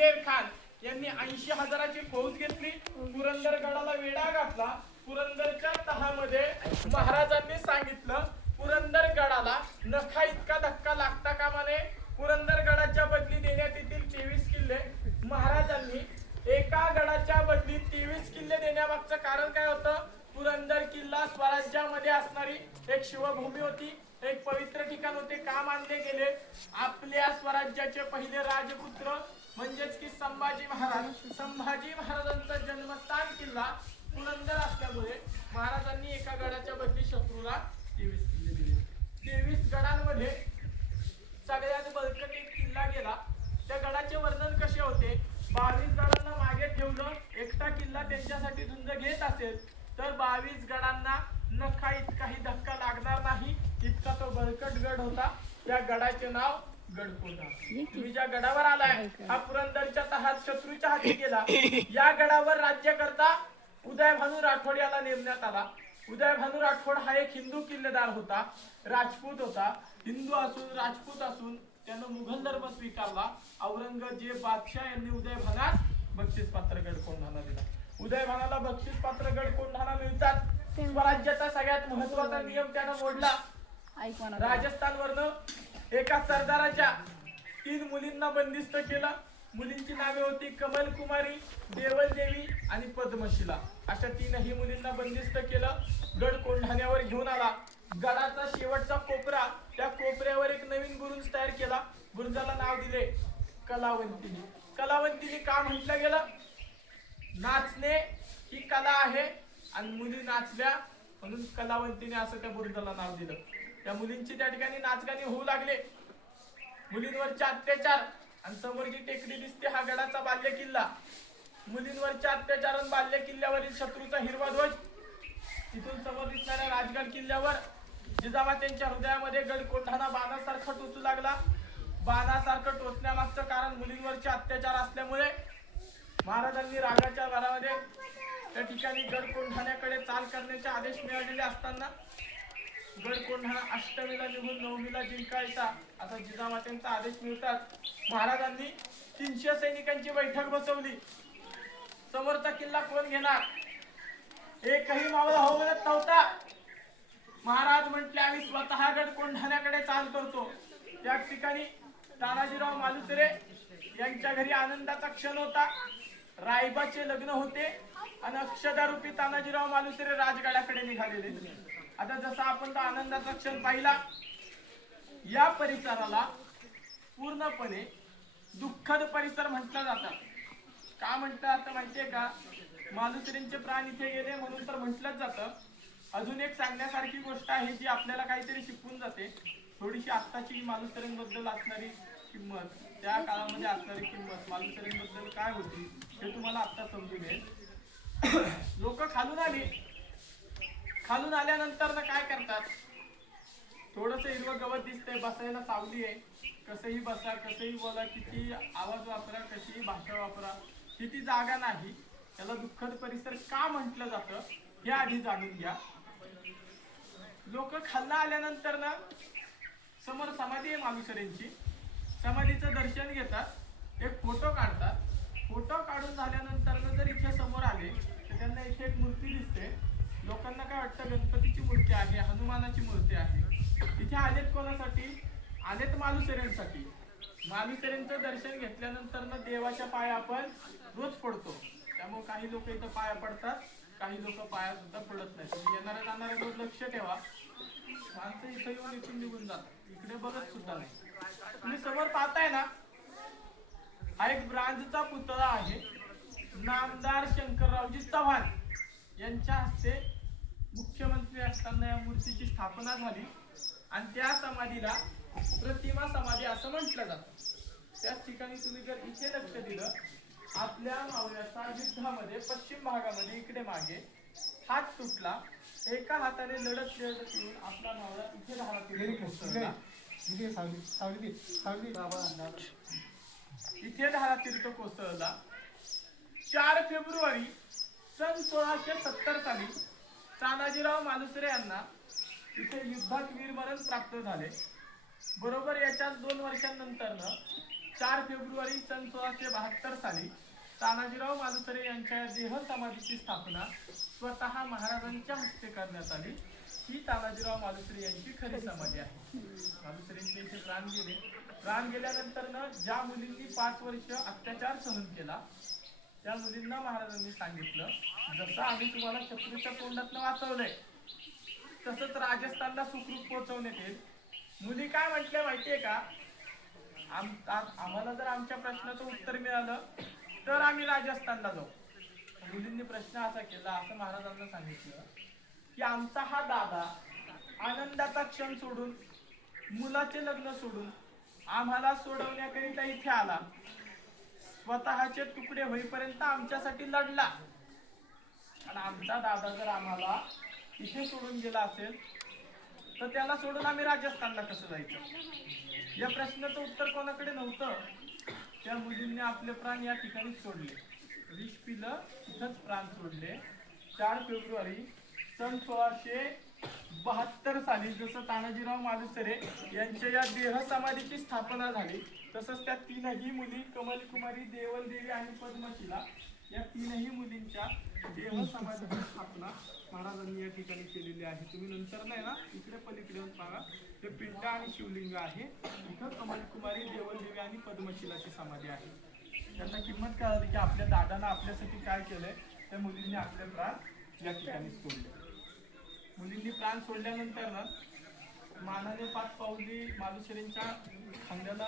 दिलेर खान यांनी 80,000ची फौज घेतली, पुरंदरगडाला वेढा घातला. पुरंदरच्या तहामध्ये महाराजांनी सांगितलं पुरंदरगडाला नखा इतका धक्का लागता कामा नये. पुरंदरगडाच्या बदली देण्यात येतील 23 किल्ले. महाराजांनी एका गडाच्या बदली 23 किल्ले देण्यामागचं कारण काय होतं? पुरंदर किल्ला स्वराज्यामध्ये असणारी एक शिवभूमी होती, एक पवित्र ठिकाण होते. का मानले गेले? आपल्या स्वराज्याचे पहिले राजपुत्र म्हणजेच की संभाजी महाराजांचा जन्मस्थान किल्ला पुरंदर असल्यामुळे महाराजांनी एका गडाच्या बदली शत्रूला 23 किल्ले दिले. 23 गडांमध्ये सगळ्यात बळकट एक किल्ला गेला. त्या गडाचे वर्णन कसे होते? 22 गडांना मागे ठेवलं, एकटा किल्ला त्यांच्यासाठी झुंज घेत असेल तर 22 गडांना नखा इतकाही धक्का लागणार नाही, इतका तो बळकट गड होता. त्या गडाचे नाव गडकोंढा. तुम्ही ज्या गडावर आलाय हा पुरंदरच्या तहात शत्रूच्या हाती गेला. या गडावर राज्य करता उदयभानू राठोड याला नेमण्यात आला. उदयभानू राठोड हा एक हिंदू किल्लेदार होता, राजपूत होता. हिंदू असून राजपूत असून त्यानं मुघल धर्म स्वीकारला. औरंगजेब बादशाह यांनी उदयभानास बक्षीस पात्र गडकोंढाणा दिला. उदयभानाला बक्षीस पात्र गडकोंढाणा मिळतात. स्वराज्याचा सगळ्यात महत्वाचा नियम त्यानं मोडला. राजस्थान वरनं एका सरदाराच्या 3 मुलींना बंदिस्त केलं. मुलींची नावे होती कमल कुमारी, देवल देवी आणि पद्मशिला. अशा 3ही मुलींना बंदिस्त केलं. गड कोंढाण्यावर घेऊन आला. गडाचा शेवटचा कोपरा, त्या कोपऱ्यावर एक नवीन बुरुज तयार केला. बुरुजाला नाव दिले कलावंतिनी. कलावंतिनी का म्हटलं गेलं? नाचणे ही कला आहे आणि मुली नाचल्या म्हणून कलावंतिनी असं त्या बुरुजाला नाव दिलं. त्या मुलींची त्या ठिकाणी नाचगाणी होऊ लागले. मुलींवरचे अत्याचार आणि समोर जी टेकडी दिसते हा गडाचा बाल्य किल्ला. मुलींवरचे अत्याचार आणि बाल्य किल्ल्यावरील शत्रूचा हिरवा ध्वज. तिथून समोर दिसणाऱ्या राजगड किल्ल्यावर जिजामातेंच्या हृदयामध्ये गडकोंढाणा बाणासारखा टोचू लागला. बाणासारखं टोचण्यामागचं कारण मुलींवरचे अत्याचार असल्यामुळे महाराजांनी रागाच्या भरामध्ये त्या ठिकाणी गडकोंढाण्याकडे चाल करण्याचे आदेश मिळालेले असताना गडकोंढाणा अष्टमीला निघून नवमीला जिंकायचा असा जिजामातेंचा आदेश मिळतात. महाराजांनी 300 सैनिकांची बैठक बसवली. समोरचा किल्ला कोण घेणार? एकही मावळा होऊ म्हणत नव्हता. महाराज म्हटले आम्ही स्वतः गडकोंढाण्याकडे चाल करतो. त्या ठिकाणी तानाजीराव मालुसरे यांच्या घरी आनंदाचा क्षण होता. रायबाचे लग्न होते आणि अक्षदारूपी तानाजीराव मालुसरे राजगडाकडे निघालेले. आता जसा आपण तो आनंदाचा क्षण पाहिला, या परिसराला पूर्णपणे दुःखद परिसर म्हटलं जातं. का म्हणतात माहितीये का? मालुसरेंचे प्राण इथे गेले म्हणून तर म्हटलंच जातं. अजून एक सांगण्यासारखी गोष्ट आहे जी आपल्याला काहीतरी शिकवून जाते. थोडीशी आत्ताची मालुसरेंबद्दल असणारी किंमत, त्या काळामध्ये असणारी किंमत मालुसरेंबद्दल काय होती हे तुम्हाला आता समजून येईल. लोक खालून आली. खालून आल्यानंतर ना काय करतात? थोडस हिरवं गवत दिसतंय, बसायला सावली आहे, कसंही बसा, कसंही बोला, किती आवाज वापरा, कशीही भाषा वापरा, किती जागा नाही. त्याला दुःखद परिसर का म्हटलं जातं हे आधी जाणून घ्या. लोक खाल्ला आल्यानंतर ना समोर समाधी आहे मालुसरेंची. समाधीचं दर्शन घेतात, एक फोटो काढतात. फोटो काढून झाल्यानंतर ना जर इथे समोर आले तर त्यांना इथे एक मूर्ती दिसते. लोकांना काय वाटतं गणपतीची मूर्ती आहे, हनुमानाची मूर्ती आहे. इथे आलेत कोणासाठी? आलेत मालुसरेंसाठी. मालुसरेंचं दर्शन घेतल्यानंतर ना देवाच्या पाया आपण रोज पडतो. त्यामुळे काही लोक इथं पाया पडतात, काही लोक पाया सुद्धा पडत नाही. तुम्ही येणाऱ्या जाणाऱ्या रोज लक्ष ठेवा. माणसं इथं येऊन इथून निघून जातात, इकडे बघत सुद्धा नाही. तुम्ही समोर पाहताय ना, हा एक ब्रांजचा पुतळा आहे. नामदार शंकररावजी चव्हाण यांच्या हस्ते मुख्यमंत्री असताना या मूर्तीची स्थापना झाली आणि त्या समाधीला प्रतिमा समाधी असं म्हटलं जातं. त्याच ठिकाणी तुम्ही जर इथे लक्ष दिलं, आपल्या मावळ्याचा युद्धामध्ये पश्चिम भागामध्ये इकडे मागे हात तुटला. एका हाताने लढत लढत येऊन आपला मावळा इथे धारातीर्थ इथे धारातीर्थ कोसळला. 4 फेब्रुवारी सन 1670 साली तानाजीराव मालुसरे यांना इथे युद्धात वीरमरण प्राप्त झाले. बरोबर याच्याच 2 वर्षांनंतर 4 फेब्रुवारी सन 1672 साली तानाजीराव मालुसरे यांच्या देह समाधीची स्थापना स्वतः महाराजांच्या हस्ते करण्यात आली. ही तानाजीराव मालुसरे यांची खरी समाधी आहे. मालुसरेंचे इथे प्राण गेले. प्राण गेल्यानंतर ज्या मुलींनी 5 वर्ष अत्याचार सहन केला त्या मुलींना महाराजांनी सांगितलं, जसं आम्ही तुम्हाला शत्रूच्या तोंडातनं वाचवलंय तसंच राजस्थानला सुखरूप पोहोचवण्यात येईल. मुली काय म्हटल्या माहितीये का, आम्हाला जर आमच्या प्रश्नाचं उत्तर मिळालं तर आम्ही राजस्थानला जाऊ. मुलींनी प्रश्न असा केला, असं महाराजांना सांगितलं की आमचा हा दादा आनंदाचा क्षण सोडून, मुलाचे लग्न सोडून आम्हाला सोडवण्याकरिता इथे आला. स्वतःचे तुकडे होईपर्यंत आमच्यासाठी लढला. आणि आमचा दादा जर आम्हाला इथे सोडून गेला असेल तर त्याला सोडून आम्ही राजस्थानला कसं जायचं. या प्रश्नाचं उत्तर कोणाकडे नव्हतं. त्या मुलींनी आपले प्राण या ठिकाणी सोडले. विष पिलं, तिथंच प्राण सोडले. 4 फेब्रुवारी सन 1672 साली जसं तानाजीराव मालुसरे यांच्या या देह समाधीची स्थापना झाली, तसंच त्या 3ही मुली कमलकुमारी, देवलदेवी आणि पद्मशिला या 3ही मुलींच्या देह समाधीची स्थापना महाराजांनी या ठिकाणी केलेली आहे. तुम्ही नंतर नाही ना इकडे पलीकडे बघा, ते पिंड आणि शिवलिंग आहे. इथं कमलकुमारी, देवलदेवी आणि पद्मशिलाची समाधी आहे. त्यांना किंमत काय झाली की आपल्या दादानं आपल्यासाठी काय केलंय, त्या मुलींनी आपले प्राण या ठिकाणी सोडले. मुलींनी प्राण सोडल्यानंतर मानाने 5 पाऊली मालुसरेंच्या खांद्याला,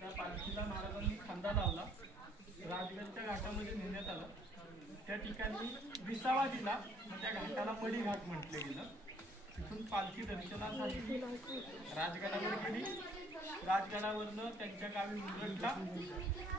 त्या पालखीला महाराजांनी खांदा लावला. राजगडच्या घाटामध्ये नेण्यात आलं. त्या ठिकाणी विसावा दिला. त्या घाटाला मडी घाट म्हटले गेलं. तिथून पालखी दर्शनासाठी राजगडावर गेली. राजगडावरनं त्यांच्या गावी उरगडला.